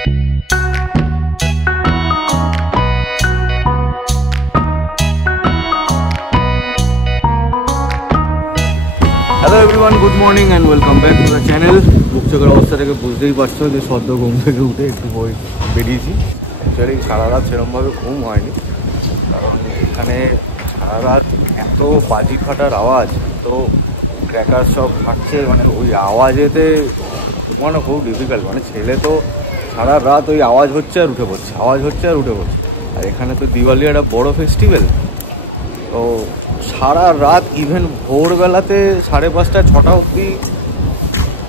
Hello everyone, good morning and welcome back to the channel. বুকচোখের অবস্থা থেকে বুঝতেই পারছো যে সদ্য ঘুম থেকে উঠে একটু বেরিয়েছি। অ্যাকচুয়ালি সারা রাত সেরকমভাবে ঘুম হয়নি, কারণ এখানে সারা রাত এত বাজি ফাটার আওয়াজ, তো ক্র্যাকার সব ফাটছে, মানে ওই আওয়াজেতে ঘুমানো খুব ডিফিকাল্ট। মানে ছেলে তো সারা রাত ওই আওয়াজ হচ্ছে আর উঠে পড়ছে, আওয়াজ হচ্ছে আর উঠে পড়ছে। আর এখানে তো দিওয়ালি একটা বড় ফেস্টিভ্যাল, তো সারা রাত ইভেন ভোরবেলাতে 5:30 6টা অবধি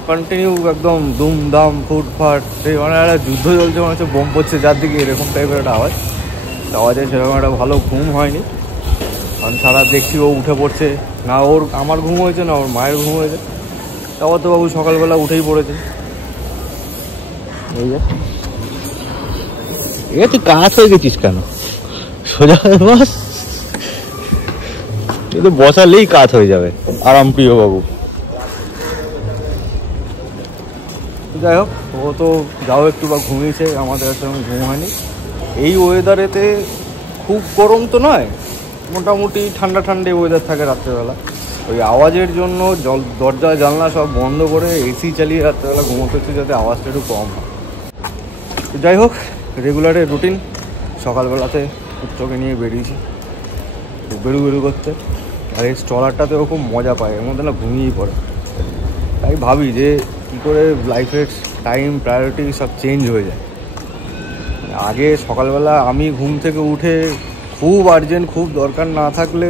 কন্টিনিউ একদম দুমদাম ফুটফাট, সেই মানে একটা যুদ্ধ চলছে, মনে হচ্ছে বোম পড়ছে যার দিকে, এরকম টাইপের একটা আওয়াজে সেরকম একটা ভালো ঘুম হয়নি। কারণ সারা দেখছি ও উঠে পড়ছে, না ওর আমার ঘুম হয়েছে না ওর মায়ের ঘুম হয়েছে। তারপর তো বাবু সকালবেলা উঠেই পড়েছে। এই যে তুই কাজ হয়ে গেছিস কেন? সোজা বস, কিন্তু বসালেই কাজ হয়ে যাবে। আরাম প্রিয় বাবু। যাই হোক, ও তো যাও একটু বা ঘুমিয়েছে, আমাদের সেরকম ঘুম হয়নি। এই ওয়েদারেতে খুব গরম তো নয়, মোটামুটি ঠান্ডা ঠান্ডা ওয়েদার থাকে রাত্রেবেলা। ওই আওয়াজের জন্য দরজা জানলা সব বন্ধ করে এসি চালিয়ে রাত্রেবেলা ঘুমোতে হচ্ছে, যাতে আওয়াজটা একটু কম হয়। যাই হোক, রেগুলারের রুটিন। সকালবেলাতে উচ্চকে নিয়ে বেরিয়েছি বেরু করতে, আর এই স্ট্রলারটাতেও খুব মজা পায়, এর মধ্যে না ঘুমিয়েই পড়ে। তাই ভাবি যে কী করে লাইফের টাইম প্রায়োরিটি সব চেঞ্জ হয়ে যায়। আগে সকালবেলা আমি ঘুম থেকে উঠে খুব আর্জেন্ট, খুব দরকার না থাকলে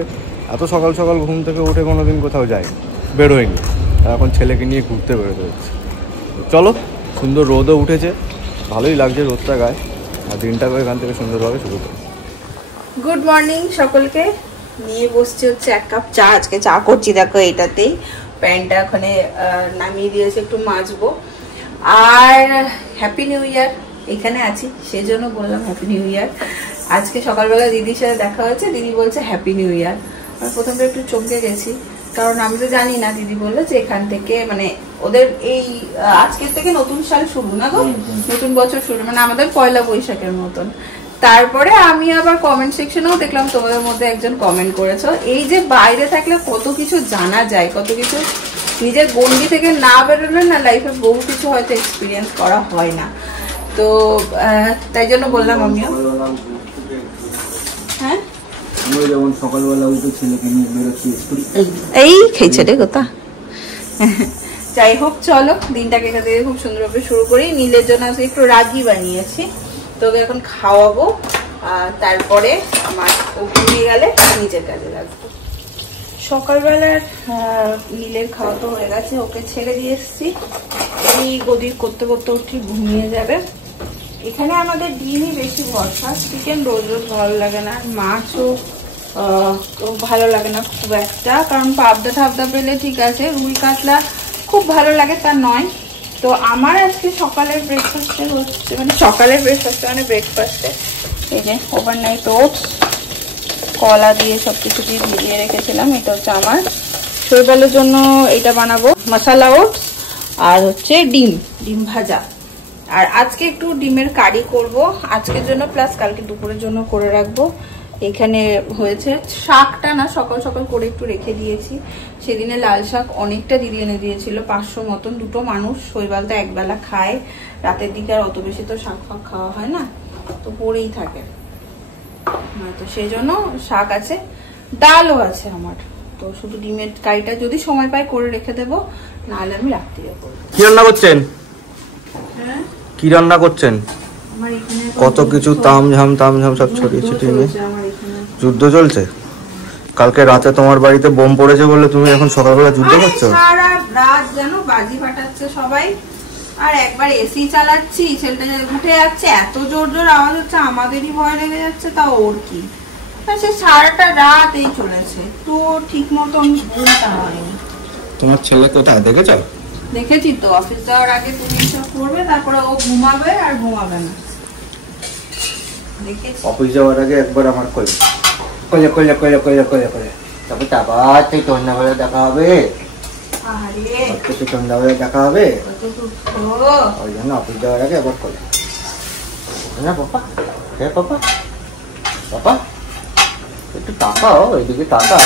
এত সকাল সকাল ঘুম থেকে উঠে কোনো দিন কোথাও যাই, বেরোয়নি। এখন ছেলেকে নিয়ে ঘুরতে বেরোতে হচ্ছে। চলো, সুন্দর রোদও উঠেছে, ভালোই লাগছে রোদটা গায়ে, আর দিনটাকে এখান থেকে সুন্দরভাবে শুরু করি। গুড মর্নিং সকলকে। নিয়ে বসছি হচ্ছে 1 কাপ চা। আজকে চা করছি, দেখো এটাতেই। প্যান্টটা ওখানে নামিয়ে দিয়েছে, একটু মাজবো। আর হ্যাপি নিউ ইয়ার, এখানে আছি সেজন্য বললাম হ্যাপি নিউ ইয়ার। আজকে সকালবেলা দিদির সাথে দেখা হয়েছে, দিদি বলছে হ্যাপি নিউ ইয়ার। আমি প্রথমে একটু চমকে গেছি, কারণ আমি তো জানি না। দিদি বললো যে এখান থেকে মানে ওদের এই আজকের থেকে নতুন সাল শুরু, না গো, নতুন বছর শুরু, মানে আমাদের পয়লা বৈশাখের মতন। তারপরে আমি আবার কমেন্ট সেকশনেও দেখলাম তোমাদের মধ্যে একজন কমেন্ট করেছো, এই যে বাইরে থাকলে কত কিছু জানা যায়, কত কিছু নিজের গন্ডি থেকে না বেরোলে না লাইফে বহু কিছু হয়তো এক্সপিরিয়েন্স করা হয় না। তো তাই জন্য বললাম আমিও। হ্যাঁ, যেমন সকালবেলা উঠে ছেলেকে নিয়ে বেরোচ্ছি, এই খেয়েছে রে কথা। যাই হোক, চলো দিনটাকে এখান থেকে খুব সুন্দরভাবে শুরু করি। নীলের জন্য আজকে একটু রাগি বানিয়েছি, তোকে এখন খাওয়াবো, তারপরে আমার ও ঘুমিয়ে গেলে নিজের কাজে লাগবো। সকালবেলার নীলের খাওয়া তো হয়ে গেছে, ওকে ছেড়ে দিয়ে এসছি। এই গদির করতে করতে উঠি ঘুমিয়ে যাবে। এখানে আমাদের ডিমই বেশি ভরসা, চিকেন রোজ রোজ ভালো লাগে না, মাছও ভালো লাগে না খুব একটা, কারণ পাবদা টাবদা পেলে ঠিক আছে, রুই কাতলা খুব ভালো লাগে তা নয়। তো আমার আজকে সকালের ব্রেকফাস্টে হচ্ছে, মানে সকালের ব্রেকফাস্টে মানে ব্রেকফাস্টে এই যে ওভারনাইট ওটস, কলা দিয়ে সব কিছু দিয়ে ভিজিয়ে রেখেছিলাম। এটা হচ্ছে আমার শৈবালের জন্য, এটা বানাবো মশলা ওটস, আর হচ্ছে ডিম ভাজা। আর আজকে একটু ডিমের কারি করব আজকের জন্য, প্লাস কালকে দুপুরের জন্য করে রাখবো। এখানে হয়েছে শাকটা না সকাল সকাল করে একটু রেখে দিয়েছি। সেদিনে লাল শাক অনেকটা দিদি এনে দিয়েছিল, 500 মতন। দুটো মানুষ, শৈবাল তো একবেলা খায়, রাতের দিকে আর অত বেশি তো শাক ফাক খাওয়া হয় না, তো পড়েই থাকে। তো সেই জন্য শাক আছে, ডালও আছে আমার। তো শুধু ডিমের কারিটা যদি সময় পাই করে রেখে দেবো, নাহলে আমি রাত্রিরে করবো। কি রান্না করছেন? হ্যাঁ, কি রান্না করছেন? কত কিছু তামঝাম সব ছড়িয়ে ছিটিয়ে নিয়ে যুদ্ধ চলছে। কালকে রাতে তোমার বাড়িতে বোম পড়েছে বলে তুমি এখন সকালবেলা যুদ্ধ করছো? সারা রাত যেন বাজি ফাটাচ্ছে সবাই, আর একবার এসি চালাচ্ছি, ছেলেটা উঠে যাচ্ছে, এত জোর জোর আওয়াজ হচ্ছে, আমাদেরই ভয় লেগে যাচ্ছে। তা ওর কি, সে সারাটা রাত এই চলেছে, তো ঠিক মতন ঘুমটা হয়নি। তোমার ছেলে কোথায় দেখেছো? দেখেছি তো, অফিস যাওয়ার আগে তুমি এসব করবে, তারপরে ও ঘুমাবে আর ঘুমাবে না। অফিস যাওয়ার আগে একবার আমার কইলে তারপর তুই সন্ধ্যাবেলা দেখা হবে, সন্ধ্যাবেলা দেখা হবে, ওই জন্য অফিস যাওয়ার আগে একবার কইলে। না পাপা, হ্যাঁ পাপা, পাপা একটু তাকাও, এইদিকে তাকাও,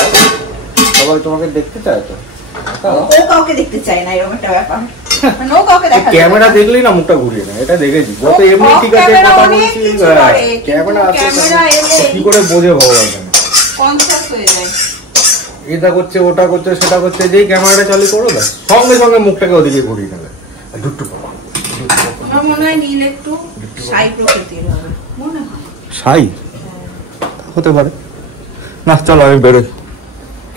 সবাই তোমাকে দেখতে চায় তো। ও কাউকে দেখতে চায় না, এরকম একটা ব্যাপার। মানে ও কাউকে দেখা ক্যামেরা দেখলেই না মুখটা ঘুরিয়ে না, এটা দেখেছি। যত এমনি ঠিক আছে কথা বলছি, ক্যামেরা কি করে বোঝে ভগবান জানে। কনসাস হয়ে যায়, এটা করছে ওটা করছে সেটা করছে, যেই ক্যামেরাটা চালু করো না সঙ্গে সঙ্গে মুখটাকে ওদিকে ঘুরিয়ে নেবে। দুট্টু পাপা, আমার মনে হয় নীল একটু সাই প্রকৃতির হবে, মনে হয়। সাই হতে পারে না। চলো আমি বেরোই,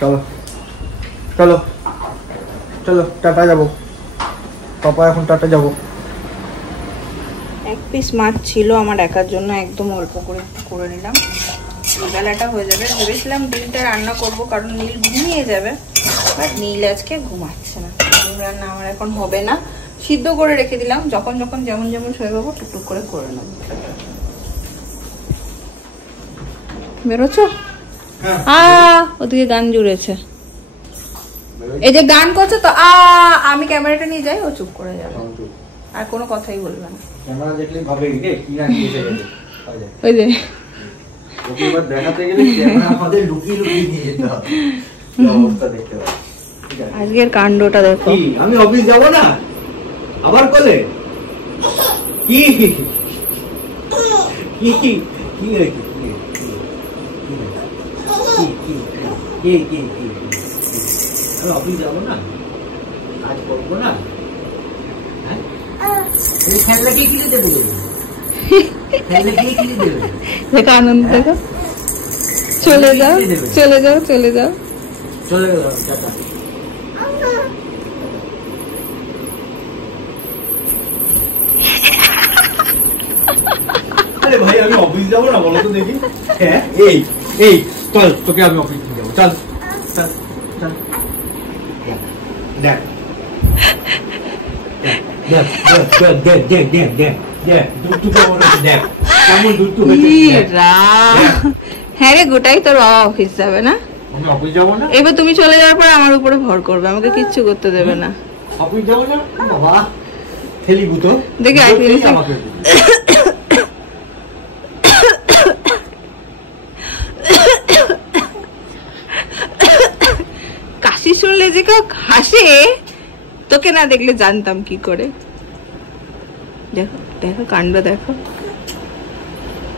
চলো চলো চলো, টাটা যাবো পাপা, এখন টাটা যাবো। এক পিস মাছ ছিল আমার একার জন্য, একদম অল্প করে করে নিলাম। বেলাটা হয়ে যাবে, ভেবেছিলাম ডিমটা রান্না করব কারণ নীল ঘুমিয়ে যাবে, বাট নীল আজকে ঘুমাচ্ছে না। ডিম রান্না আমার এখন হবে না, সিদ্ধ করে রেখে দিলাম, যখন যখন যেমন যেমন শুয়ে যাবো টুকটুক করে করে নেব। বেরোছো? ওদিকে গান জুড়েছে, এই যে গান করছে তো। আমি ক্যামেরাটা নিয়ে যাই, ও চুপ করে যাবে, আর কোনো কথাই বলবে না। ক্যামেরা দেখলেই ভাবে রে কি না কি এসে গেছে, ওই যে ওকে এবার দেখাতে গেলে ক্যামেরা আমাদের লুকিয়ে লুকিয়ে নিয়ে যেতে হবে, কি অবস্থা দেখতে পাচ্ছি। আজকের কাণ্ডটা দেখো। আমি অফিস যাব না আবার কলে, কি কি কি কি কি রেখে আমি অফিস যাবো না, কাজ করবো না, খেলনা কে কিনে দেবে, খেলনা কে কিনে দেবে, দেখো আনন্দ দেখো। চলে যাও চলে যাও চলে যাও, চলে গেল টাটা। আরে ভাই আমি অফিস যাবো না বলো তো দেখি। হ্যাঁ এই এই চল, তোকে আমি অফিস নিয়ে যাবো, চল চল চল। দেখ হ্যাঁ রে, গোটাই তোর বাবা অফিস যাবে না, আমি অফিস যাবো না। এবার তুমি চলে যাওয়ার পর আমার উপরে ভর করবে, আমাকে কিচ্ছু করতে দেবে না। অফিস যাবো না বাবা, ঠেলি গুতো দেখে আমাকে। কাশি শুনলে যে কেউ হাসে, তোকে না দেখলে জানতাম কি করে। দেখো দেখো কাণ্ড দেখো।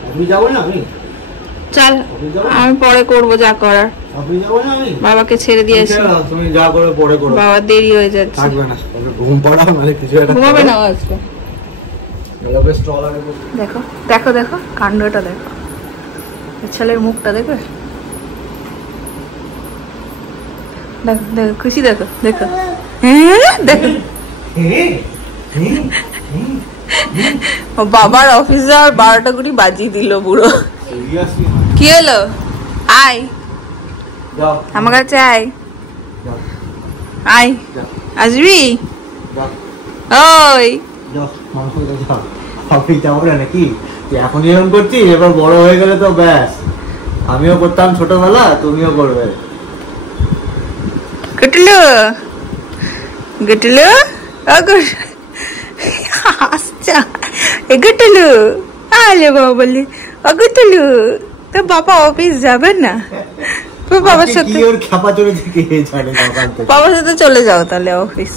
অফিস যাবো না আমি, চল আমি পরে করবো যা করার, অফিস যাবো না আমি, বাবাকে ছেড়ে দিয়েছি। তুমি যা করে পরে করো, বাবা দেরি হয়ে যাচ্ছে। থাকবে না, ঘুম পড়াও নাহলে কিছু একটা ঘুমাবে না আজকে। দেখো দেখো দেখো কাণ্ডটা দেখো, ছেলের মুখটা দেখো, দেখো দেখো খুশি, দেখো দেখো, হ্যাঁ দেখো বাবার অফিস যাওয়ার 12টা গুড়ি বাজিয়ে দিল বুড়ো। কি হলো? আয় আমার কাছে, আয় আয়, আসবি? ওই অফিস যাবো না নাকি? এখন এরকম করছিস, এবার বড় হয়ে গেলে তো ব্যাস। আমিও করতাম ছোটবেলা, তুমিও করবে। গেটলু গেটলু হাসছা, গেটলু আলে বাবা বলি, গেটলু তো বাবা অফিস যাবে না? বাবার সাথে বাবার সাথে চলে যাও তাহলে অফিস।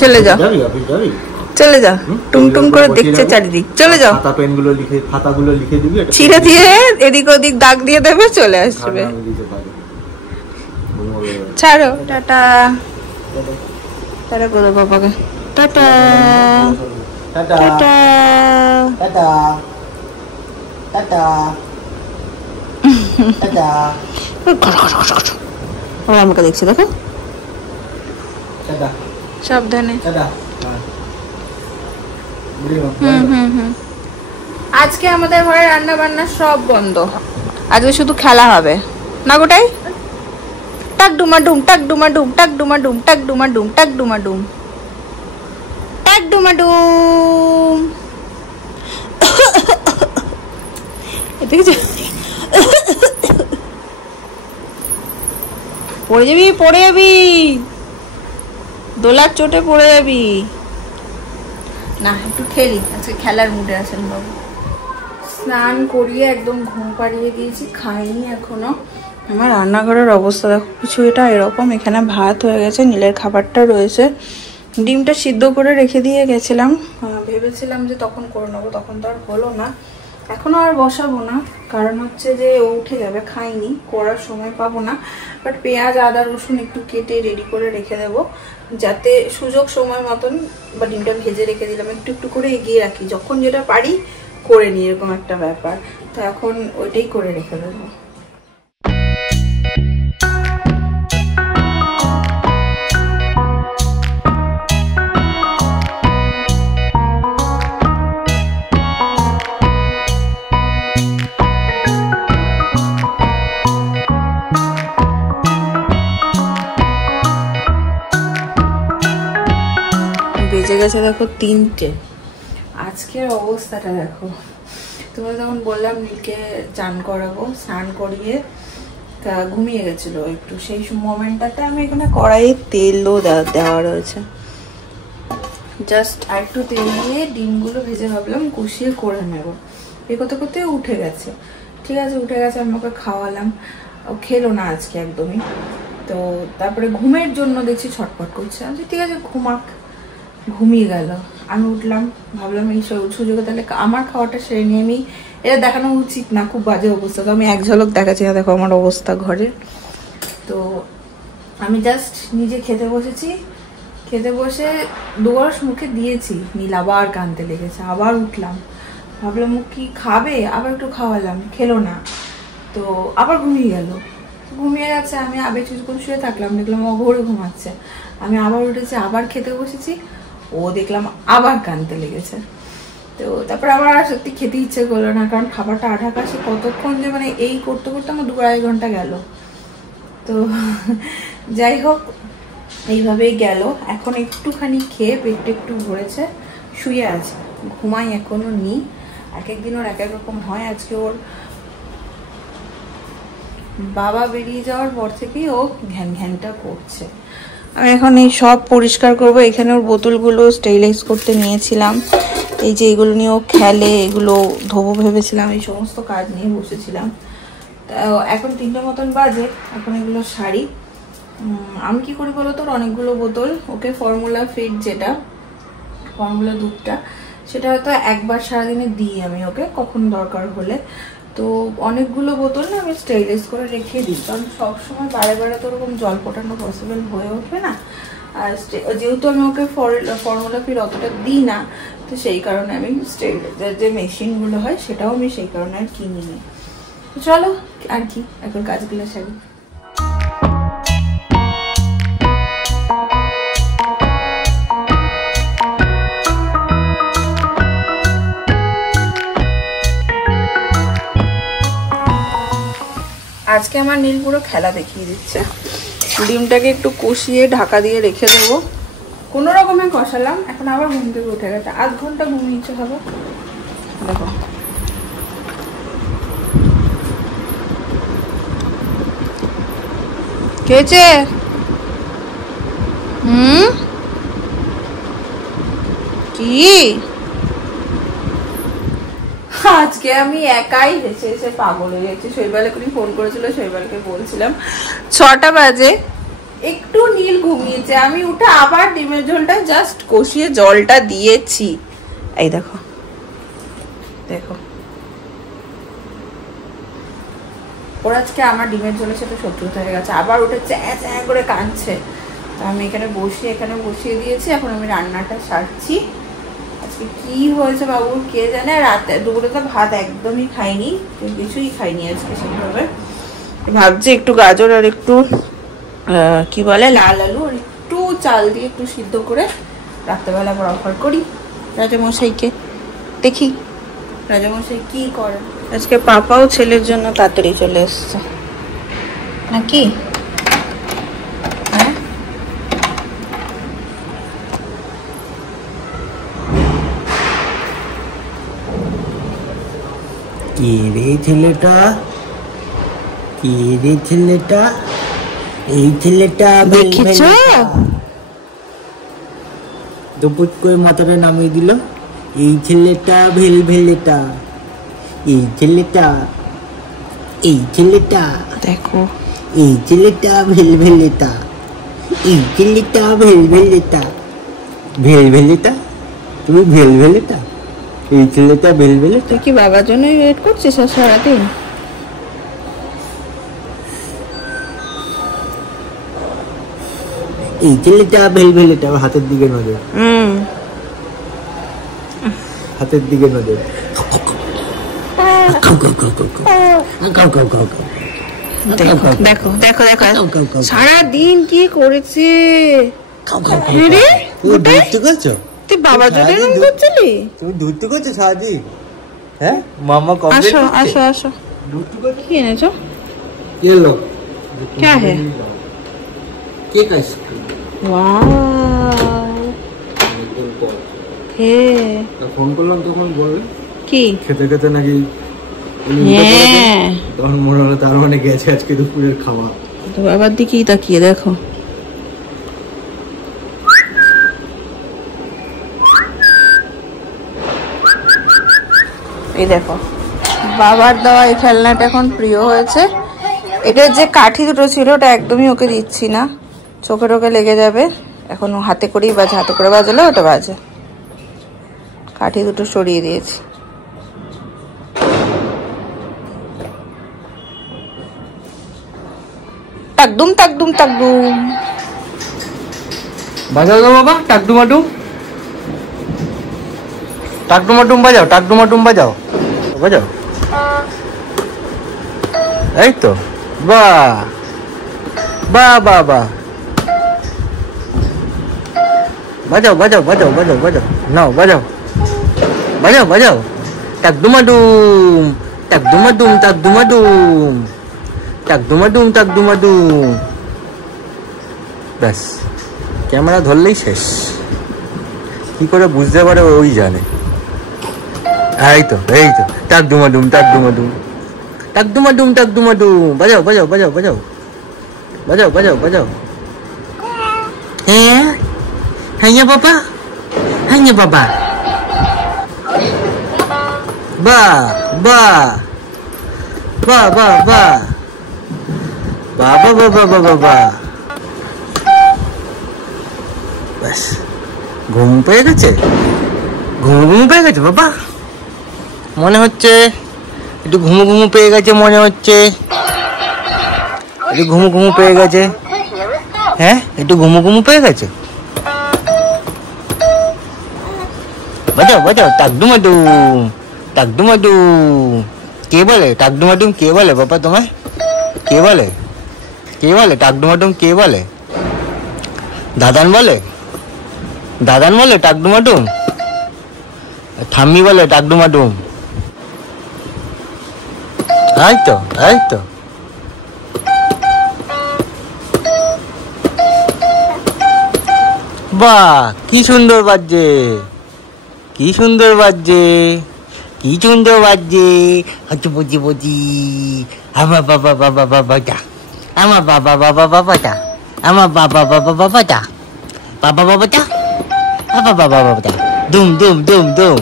চলে যাও চলে যাও, টুমটুম করে দেখছে চারিদিক, চলে যাও। খাতাগুলো লিখে দিবি, ছিঁড়ে দিয়ে এদিক ওদিক দাগ দিয়ে দেবে, চলে আসবে। ছাড়ো, টাটা টাটা করো বাবাকে, টাটা টাটা টাটা টাটা। আমাকে দেখছে দেখো, সাবধানে। আজকে আমাদের ঘরে রান্না বান্না সব বন্ধ, আজকে শুধু খেলা হবে না গোটাই। টাক ডুমা ডুম, টাক ডুমা ডুম, টাক ডুমা ডুম, টাক ডুমা ডুম, টাক ডুমা ডুম, টাক ডুমা ডুম। পড়ে যাবি, পড়ে যাবি, দোলার চোটে পড়ে যাবি। না একটু খেলি, আজকে খেলার মুডে আছেন বাবু। স্নান করিয়ে একদম ঘুম পাড়িয়ে দিয়েছি, খাইনি এখনো। আমার রান্নাঘরের অবস্থা দেখো, কিছু এটা এরকম। এখানে ভাত হয়ে গেছে, নীলের খাবারটা রয়েছে, ডিমটা সিদ্ধ করে রেখে দিয়ে গেছিলাম, ভেবেছিলাম যে তখন করে নেবো, তখন তো আর হলো না। এখনও আর বসাবো না, কারণ হচ্ছে যে ও উঠে যাবে, খাইনি, করার সময় পাবো না। বাট পেঁয়াজ আদা রসুন একটু কেটে রেডি করে রেখে দেবো, যাতে সুযোগ সময় মতন, বা ডিমটা ভেজে রেখে দিলাম, একটু একটু করে এগিয়ে রাখি, যখন যেটা পারি করে নিই, এরকম একটা ব্যাপার। তো এখন ওইটাই করে রেখে দেবো। বেজে গেছে দেখো 3টে। আজকের অবস্থাটা দেখো, তোমরা যখন বললাম নীলকে চান করাবো, স্নান করিয়ে ঘুমিয়ে গেছিলো একটু, সেই মোমেন্টটাতে আমি এখানে কড়াইয়ে তেলও দেওয়া রয়েছে, জাস্ট আর একটু তেল দিয়ে ডিমগুলো ভেজে ভাবলাম কষিয়ে করে নেব। এই করতে করতে উঠে গেছে, ঠিক আছে উঠে গেছে, আমি ওকে খাওয়ালাম, ও খেলো না আজকে একদমই। তো তারপরে ঘুমের জন্য দেখছি ছটপট করছে, আমি ঠিক আছে ঘুমাক, ঘুমিয়ে গেল। আমি উঠলাম, ভাবলাম এই সুযোগে তাহলে আমার খাওয়াটা সেরে নিয়ে, আমি এটা দেখানো উচিত না, খুব বাজে অবস্থা, তো আমি এক ঝলক দেখাচ্ছি না, দেখো আমার অবস্থা ঘরে। তো আমি জাস্ট নিজে খেতে বসেছি, খেতে বসে দুয়ারস মুখে দিয়েছি, নীল আবার কাঁদতে লেগেছে, আবার উঠলাম, ভাবলাম ও কি খাবে, আবার একটু খাওয়ালাম, খেলো না, তো আবার ঘুমিয়ে গেল। ঘুমিয়ে গেছে, আমি আবার কিছুক্ষণ শুয়ে থাকলাম, দেখলাম ও ঘরে ঘুমাচ্ছে, আমি আবার উঠেছি, আবার খেতে বসেছি, ও দেখলাম আবার কাঁদতে লেগেছে। তো তারপর আমার আর সত্যি খেতে ইচ্ছে করলো না, কারণ খাবারটা আঠা কাছে কতক্ষণ যে মানে এই করতে করতে আমার 2-2.5 ঘন্টা গেল। তো যাই হোক এইভাবেই গেল। এখন একটুখানি খেয়ে পেটটা একটু ভরেছে, শুয়ে আছে, ঘুমাই এখনো নি। এক একদিন ওর এক এক রকম হয়, আজকে ওর বাবা বেরিয়ে যাওয়ার পর থেকেই ও ঘ্যান ঘ্যানটা করছে। আমি এখন এই সব পরিষ্কার করবো। এখানে ওর বোতলগুলো স্টেরিলাইজ করতে নিয়েছিলাম, এই যে এগুলো নিয়ে ও খেলে, এগুলো ধোবো ভেবেছিলাম, এই সমস্ত কাজ নিয়ে বসেছিলাম। এখন 3টে মতন বাজে, এখন এগুলো সারি। আমি কি করি বলো তো, অনেকগুলো বোতল, ওকে ফর্মুলা ফিড যেটা ফর্মুলা দুধটা, সেটা হয়তো একবার সারাদিনে দিই আমি ওকে, কখন দরকার হলে। তো অনেকগুলো বোতল না আমি স্টেরিলাইজ করে রেখে দিই, কারণ সবসময় বারে বারে তো ওরকম জল ফোটানো পসিবল হয়ে ওঠে না। আর যেহেতু আমি ওকে ফর্মুলা ফিড অতটা দিই না, তো সেই কারণে আমি স্টেরিলাইজার যে মেশিনগুলো হয় সেটাও আমি সেই কারণে আর কিনি নি। চলো আর কি, এখন কাজগুলো সারি। আজকে আমার নীল পুরো খেলা দেখিয়ে দিচ্ছে। ডিমটাকে একটু কষিয়ে ঢাকা দিয়ে রেখে দেবো, কোনো রকমে কষালাম, এখন আবার ঘুম থেকে উঠে গেছে, 8 ঘন্টা ঘুমিয়েছে হবে। দেখো কে হয়েছে, কি আজকে আমি একাই হেসে হেসে পাগল হয়ে যাচ্ছি। শৈবালকে ফোন করেছিল, শৈবালকে বলছিলাম 6টা বাজে, একটু নীল ঘুমিয়েছে, আমি উঠে আবার ডিমের ঝোলটা জাস্ট কষিয়ে জলটা দিয়েছি। এই দেখো দেখো, ওর আজকে আমার ডিমের ঝোলের সাথে শত্রু হয়ে গেছে, আবার উঠে চ্যাঁ চ্যাঁ করে কাঁদছে। তো আমি এখানে বসিয়ে দিয়েছি, এখন আমি রান্নাটা সারছি। আজকে কি হয়েছে বাবুর কে জানে, রাতে দুপুরে তো ভাত একদমই খাইনি, কিছুই খাইনি আজকে সেভাবে। ভাবছি একটু গাজর আর একটু কি বলে লাল আলু আর একটু চাল দিয়ে একটু সিদ্ধ করে রাত্রেবেলা আবার অফার করি রাজামশাইকে, দেখি রাজামশাই কি করে। আজকে পাপাও ছেলের জন্য তাড়াতাড়ি চলে এসছে নাকি, হ্যাঁ কি রে ছেলেটা, কি রে ছেলেটা, এই ছেলেটা দেখেছো টপুট করে মাথাটা নামিয়ে দিল। এই ছেলেটা ভেলভেলেটা, এই ছেলেটা, এই ছেলেটা দেখো, এই ছেলেটা ভেলভেলেটা, এই ছেলেটা ভেলভেলেটা। ভেলভেলেটা, তুমি ভেলভেলেটা, এই ছেলেটা ভেলভেলেটা। তুই কি বাবার জন্যই ওয়েট করছিস আর সারাদিন? এই ছেলেটা ভেলভেলেটা। হাতের দিকে নজর, হাতের দিকে নজর। দেখো দেখো দেখো সারাদিন কি করেছে। ধরতে করছো? তুই বাবার জন্য এরকম করছিলি? তুমি ধরতে করছো সারাদিন? হ্যাঁ, মামা আসো আসো আসো। কি এনেছো? ये लो। क्या है? Cake ice cream. वाओ। হে ফোন করলাম তখন বললে কি খেতে খেতে নাকি হ্যাঁ, তখন মনে হলো তার মানে গেছে আজকে দুপুরের খাওয়া। তো বাবার দিকেই তাকিয়ে দেখো। এই দেখো বাবার দেওয়া এই খেলনাটা এখন প্রিয় হয়েছে। এটার যে কাঠি দুটো ছিল ওটা একদমই ওকে দিচ্ছি না, চোখে টোকে লেগে যাবে। এখন ও হাতে করেই বাজে, হাতে করে বাজালে ওটা বাজে। কাঠি দুটো সরিয়ে দিয়েছি। টাকদুম টাকদুম টাকদুম। বাজাও তো বাবা, টাকডুমাডুম টাকডুমাডুম বাজাও, টাকডুমাডুম বাজাও, বাজাও। এই তো, বাহ বাহ বাহ বাহ, বাজাও বাজাও বাজাও বাজাও বাজাও, নাও বাজাও বাজাও বাজাও। টাকডুমাডুম টাকডুমাডুম টাকডুমাডুম টাকডুমাডুম টাকডুমাডুম। ব্যাস, ক্যামেরা ধরলেই শেষ। কি করে বুঝতে পারে ওই জানে। এই তো এই তো, টাকডুমাডুম টাকডুমাডুম টাকডুমাডুম টাকডুমাডুম। বাজাও বাজাও বাজাও বাজাও বাজাও বাজাও বাজাও। হ্যাঁ হ্যাঁ বাবা, হ্যাঁ বাবা। বাহ বাহ বাহ বাহ বাহ বাহ বাহ বাহ বাহ বাহ বাহ। ব্যাস, ঘুম পেয়ে গেছে, ঘুম পেয়ে গেছে বাবা। মনে হচ্ছে একটু ঘুমু পেয়ে গেছে, মনে হচ্ছে একটু ঘুমু পেয়ে গেছে। হ্যাঁ, একটু ঘুমু পেয়ে গেছে। বাজাও বাজাও, টাকডুমাডুম টাকডুমাডুম। কে বলে টাকডুমাডুম? কে বলে বাবা তোমায়? কে বলে? কে বলে টাকডুমাডুম? কে বলে? দাদান বলে? দাদান বলে টাকডুমাডুম? ঠাম্মি বলে টাকডুমাডুম? এই তো এই তো। বাহ, কি সুন্দর বাজছে, কি সুন্দর বাজছে, কি সুন্দর বাজছে। আচ্ছা বুঝি বুঝি, আমার বাবা বাবা বাবাটা, আমার বাবা বাবা বাবাটা, আমার বাবা বাবা বাবাটা, বাবা বাবাটা, বাবা বাবা বাবাটা। দুম দুম দুম দুম,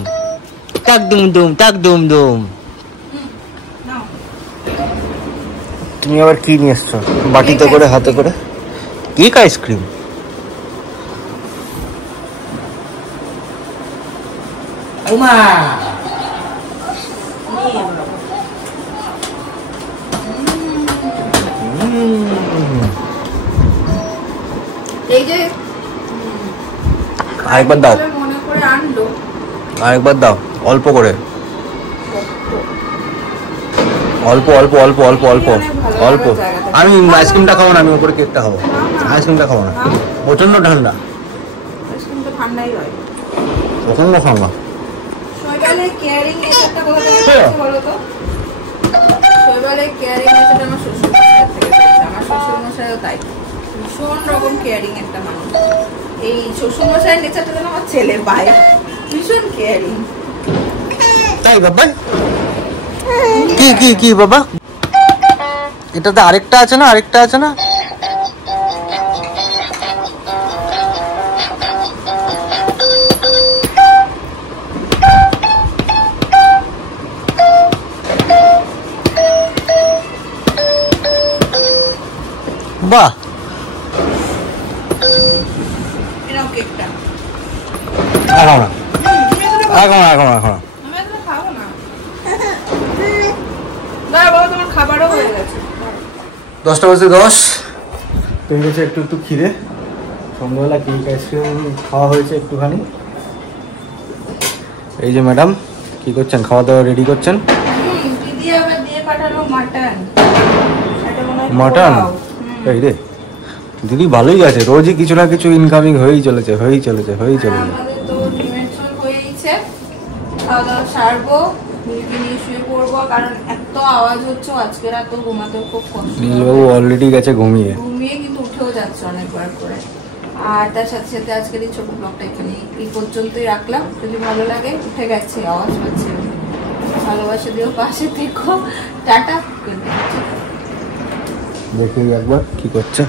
টাক দুম দুম টাক দুম দুম। তুমি আবার কি নিয়ে এসছো বাটিতে করে, হাতে করে? Cake ice cream? ওমা এই যে আরেকবার দাও, মনে করে আনলো, আরেকবার দাও, অল্প করে, অল্প অল্প অল্প অল্প অল্প অল্প। আমি আইসক্রিমটা খাবো না, আমি ওপরে কেকটা খাবো। আইসক্রিমটা খাবো না, প্রচন্ড ঠান্ডা। আইসক্রিম তো ঠান্ডাই হয়। প্রচন্ড ঠান্ডা। শৈবালের কেয়ারিং নেচারটা কোথা থেকে পেয়েছে বলো তো? শৈবালের কেয়ারিং নেচারটা আমার শ্বশুরমশাই থেকে পেয়েছে। আমার শ্বশুরমশাইও তাই, ভীষণ রকম কেয়ারিং একটা মানুষ। এই শ্বশুরমশাইয়ের নেচারটা যেন আমার ছেলে পায়, ভীষণ কেয়ারিং। তাই বাবা? কি কি কি বাবা? এটাতে আরেকটা আছে না, আরেকটা আছে না? বাহ এরকম কেকটা এখন না এখন এখন এখন আমি তো খাবো না দাঁড়া বাবা তোমার খাবারও হয়ে গেছে 10টা বাজে 10 পেয়ে গেছে একটু একটু খিদে সন্ধ্যাবেলা কেক আইসক্রিম খাওয়া হয়েছে একটুখানি এই যে ম্যাডাম কি করছেন খাওয়া দাওয়া রেডি করছেন দিদি আবার দিয়ে পাঠালো মাটন মাটন এই রে দিদি ভালোই আছে রোজই কিছু না কিছু ইনকামিং হয়েই চলেছে আমাদের তো ডিমের ঝোল হয়েইছে খাওয়া দাওয়া সারবো দিদিকে নিয়ে শুয়ে পড়বো কারণ এত আওয়াজ হচ্ছে আজকে রাতেও ঘুমাতে খুব কষ্ট নীলবাবু অলরেডি গেছে ঘুমিয়ে কিন্তু উঠেও যাচ্ছে অনেকবার করে আর তার সাথে সাথে আজকের এই ছোট ব্লগটা এখানে এই পর্যন্তই রাখলাম যদি ভালো লাগে উঠে গেছে আওয়াজ পাচ্ছে ভালোবাসা দিও পাশে থেকো টাটা গুড নাইট দেখি একবার কি করছে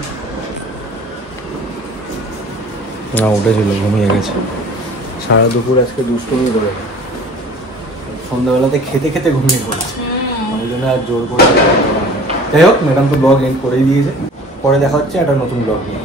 না উঠেছিল ঘুমিয়ে গেছে সারা দুপুর আজকে দুষ্টুমি করে সন্ধ্যাবেলাতে খেতে খেতে ঘুমিয়ে পড়েছে ওই জন্য আর জোর করে যাই হোক ম্যাডাম তো ব্লগ এন্ড করেই দিয়েছে পরে দেখা হচ্ছে একটা নতুন ব্লগ নিয়ে